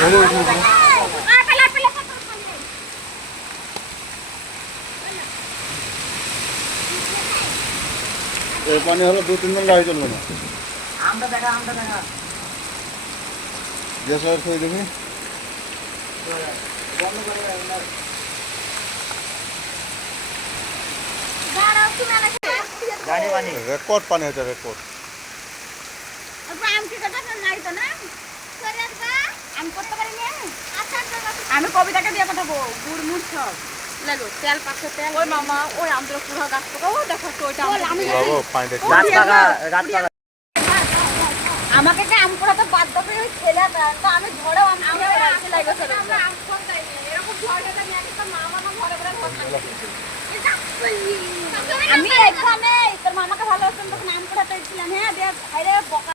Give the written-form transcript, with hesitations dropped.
এই পানি হলো 2-3 দিন গাড়ি চলবে না। আমটা দেখা গ্যাস আর খেয়ে দেখি বন্ধ করে গাড়ি পানি রেকর্ড পানি আছে রেকর্ড। আমি কবিতাকে দিয়ে পাঠাবো গুড় মুড় সব লাগো তেল পাশে তেল ওই মামা ওই আমগুলো পুরো গাছ পাকা ও দেখো তো ওইটা আমি আমাকে কে আম পোড়াতে বাধ্য করে ওই ছেলেটা তো আমি ঝড়েও আম লাগবে এরকম ঝড়ে নিয়ে তো মামা ঘরে ঘরে আমি এখানে তোর মামাকে ভালোবাসতাম তখন আম পোড়াতে ছিলাম হ্যাঁ দিয়ে ভাইরে বকা